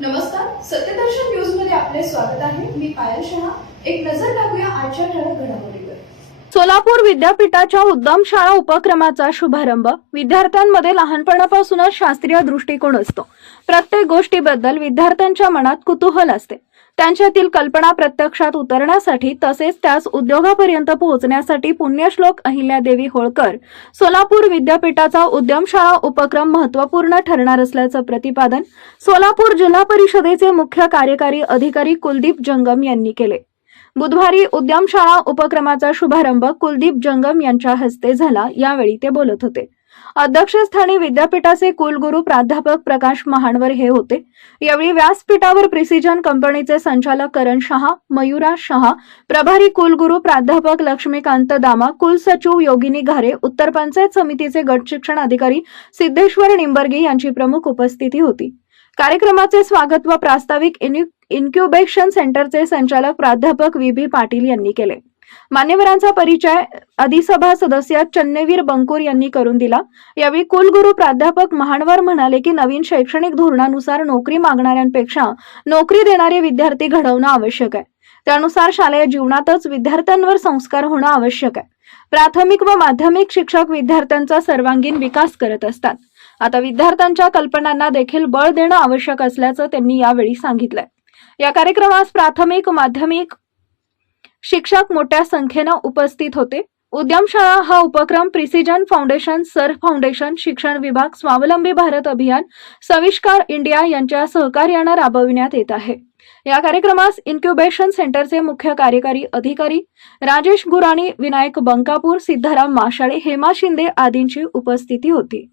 नमस्कार सत्यदर्शन न्यूजमध्ये आपले स्वागत आहे. मी पायल शहा. एक नजर टाकूया आजच्या ठळक घडामोडीवर. सोलापूर विद्यापीठाच्या उद्यम शाळा उपक्रमाचा शुभारंभ विद्यार्थ्यांमध्ये लहानपणापासूनच शास्त्रीय दृष्टिकोन असतो. प्रत्येक गोष्टीबद्दल विद्यार्थ्यांच्या मनात कुतूहल असते. त्यांच्यातील कल्पना प्रत्यक्षात उतरण्यासाठी तसेच त्यास उद्योगापर्यंत पोहोचण्यासाठी पुण्यश्लोक अहिल्यादेवी होळकर सोलापूर विद्यापीठाचा उद्यमशाळा उपक्रम महत्त्वपूर्ण ठरणार असल्याचं प्रतिपादन सोलापूर जिल्हा परिषदेचे मुख्य कार्यकारी अधिकारी कुलदीप जंगम यांनी केले. बुधवारी उद्यमशाळा उपक्रमाचा शुभारंभ कुलदीप जंगम यांच्या हस्ते झाला. यावेळी ते बोलत होते. अध्यक्षस्थानी विद्यापीठाचे कुलगुरू प्राध्यापक प्रकाश महानवर हे होते. यावेळी व्यासपीठावर प्रिसिजन कंपनीचे संचालक करण शहा मयुरा शहा प्रभारी कुलगुरू प्राध्यापक लक्ष्मीकांत दामा कुलसचिव योगिनी घारे उत्तर पंचायत समितीचे गट शिक्षण अधिकारी सिद्धेश्वर निंबर्गे यांची प्रमुख उपस्थिती होती. कार्यक्रमाचे स्वागत व प्रास्ताविक इन्क्युबेशन सेंटरचे संचालक प्राध्यापक व्ही बी पाटील यांनी केले. मान्यवरांचा परिचय अधिसभा सदस्य चन्नेवीर बंकूर यांनी करून दिला. यावेळी कुलगुरू प्राध्यापक महानवर म्हणाले की नवीन शैक्षणिक धोरणानुसार नोकरी मागणाऱ्यांपेक्षा नोकरी देणारे विद्यार्थी घडवणं आवश्यक आहे. त्यानुसार शालेय जीवनातच विद्यार्थ्यांवर संस्कार होणं आवश्यक आहे. प्राथमिक व माध्यमिक शिक्षक विद्यार्थ्यांचा सर्वांगीण विकास करत असतात. आता विद्यार्थ्यांच्या कल्पनांना देखील बळ देणं आवश्यक असल्याचं त्यांनी यावेळी सांगितलंय. या कार्यक्रमास प्राथमिक माध्यमिक शिक्षक मोठ्या संख्येनं उपस्थित होते. उद्यमशाळा हा उपक्रम प्रिसिजन फाउंडेशन सर फाउंडेशन शिक्षण विभाग स्वावलंबी भारत अभियान सविष्कार इंडिया यांच्या सहकार्यानं राबविण्यात येत आहे. या कार्यक्रमास इन्क्युबेशन सेंटरचे मुख्य कार्यकारी अधिकारी राजेश गुराणी विनायक बंकापूर सिद्धाराम माशाळे हेमा शिंदे आदींची उपस्थिती होती.